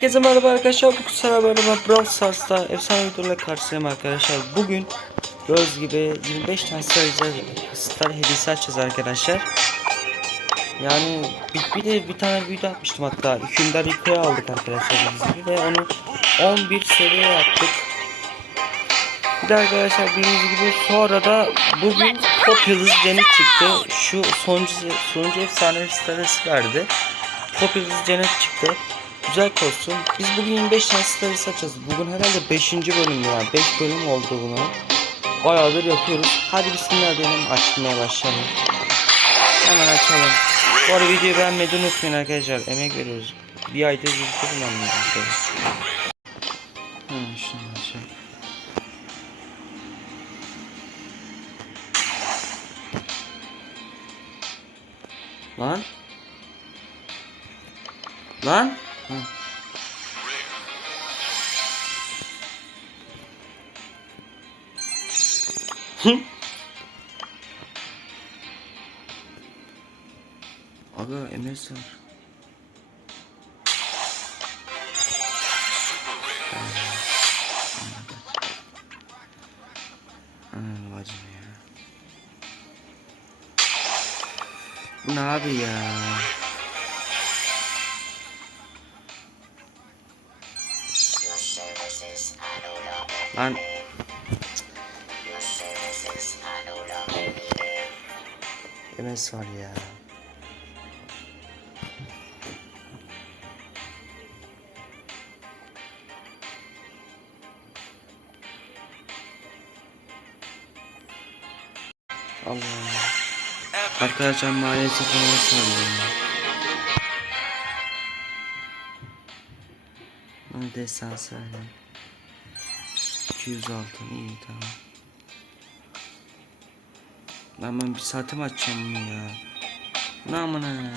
Herkese merhaba arkadaşlar. Bugün sana merhaba Brawl Stars'ta efsane videolarla karşılayayım arkadaşlar. Bugün göz gibi 25 tane star, star hediyesi açacağız arkadaşlar. Yani bir, bir de bir tane video atmıştım hatta. Hükümdar yukarı aldık arkadaşlar ve onu 11 seviye yaptık. Bir de arkadaşlar bildiğiniz gibi sonra da bugün Pop Yıldız Cennet çıktı. Şu sonuncu, sonuncu efsane starası verdi. Pop Yıldız Cennet çıktı. Güzel kostüm. Biz bugün 25 tane starı açacağız. Bugün herhalde 5. bölüm yani. 5 bölüm oldu buna. Bayağıdır yapıyoruz. Hadi bismillah diyelim açmaya başlayalım. Hemen açalım. Bu arada videoyu beğenmeyi unutmayın arkadaşlar. Emek veriyoruz. Bir ayda bir şey kullanmıyoruz. Hmm, şunu açayım. Lan. Lan. Aga MS var. Anam bacım ya. Bu ne abi ya? Lan MS var ya. Allah. Arkadaşlar maalesef. Bunu destansı verelim. 200 altın iyi tamam. Lan ben bir saate mi açacağım bunu ya? Ne amına ya?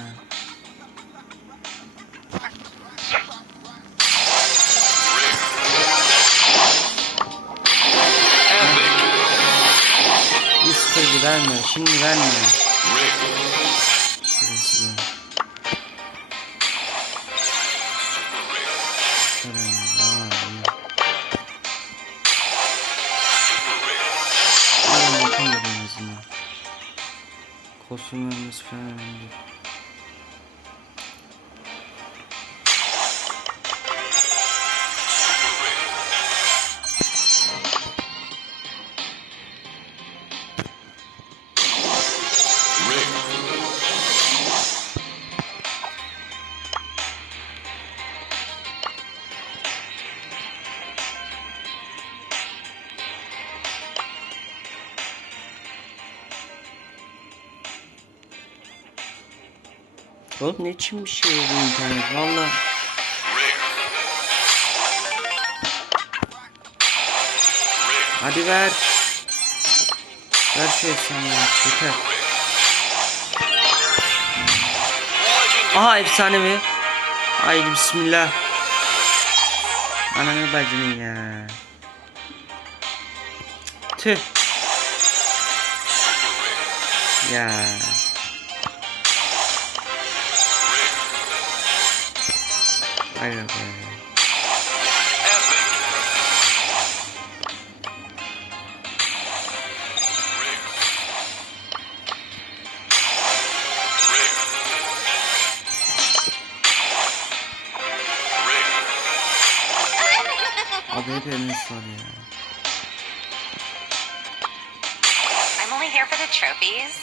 Kırdı verme, şimdi verme. Şurası. Kostüm vermesi falan önemli değil. Oğlum ne için bir şey bu internet valla. Hadi ver. Ver şu efsaneyi yeter. Aha efsane mi? Haydi bismillah. Ananı bacını ya. Tüh. Ya. Aynen be. Abi hep. I'm only here for the trophies.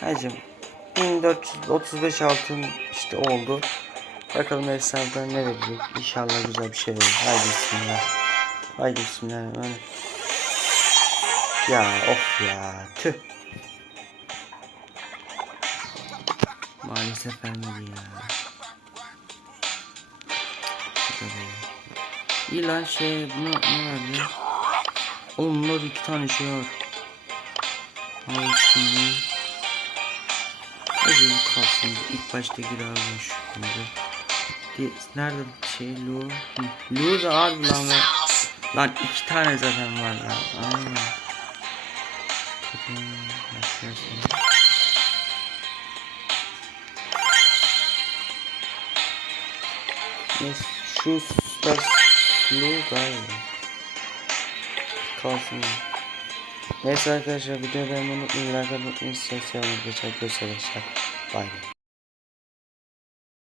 Hacım 1435 altın işte oldu. Bakalım efsaneden ne verecek. İnşallah güzel bir şey verir. Haydi bismillah. Haydi bismillah. Hemen. Ya of ya. Tüh. Maalesef vermedi ya. İyi lan şey bunu ne verdi? Oğlum bunlar iki tane şey var. Hayır şimdi. Bugün kalsın. İlk başta girermiş şimdi. Nerede şey Lu? Lu da abi lan var. Lan iki tane zaten var lan. Aynen. Neyse şu stas Lu galiba. Kalsın. Neyse arkadaşlar videoyu beğenmeyi unutmayın. Like atmayı unutmayın. Seviyorum. Geçer görüşürüz arkadaşlar. Bay bay.